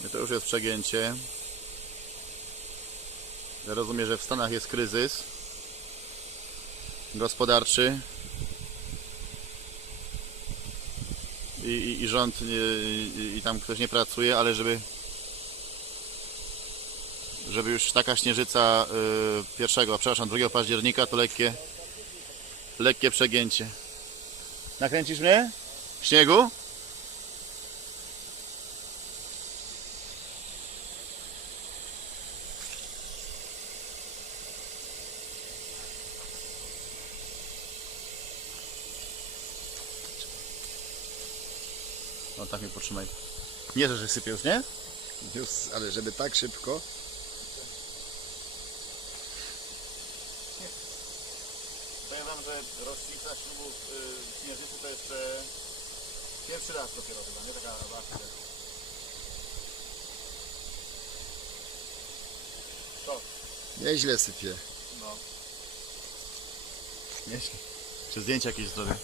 No to już jest przegięcie. Ja rozumiem, że w Stanach jest kryzys gospodarczy i, i, i rząd nie, i, i tam ktoś nie pracuje, ale żeby żeby już taka śnieżyca y, pierwszego, przepraszam, 2 października to lekkie lekkie przegięcie. Nakręcisz mnie? W śniegu? No tak mnie potrzymaj. Nie, że sypie już, nie? Już, ale żeby tak szybko. Powiem wam, że rocznica ślubu w Śnieżycy to jeszcze pierwszy raz dopiero chyba, nie taka akcja. To, Nieźle sypie. no. Nieźle. Czy zdjęcia jakieś zrobię?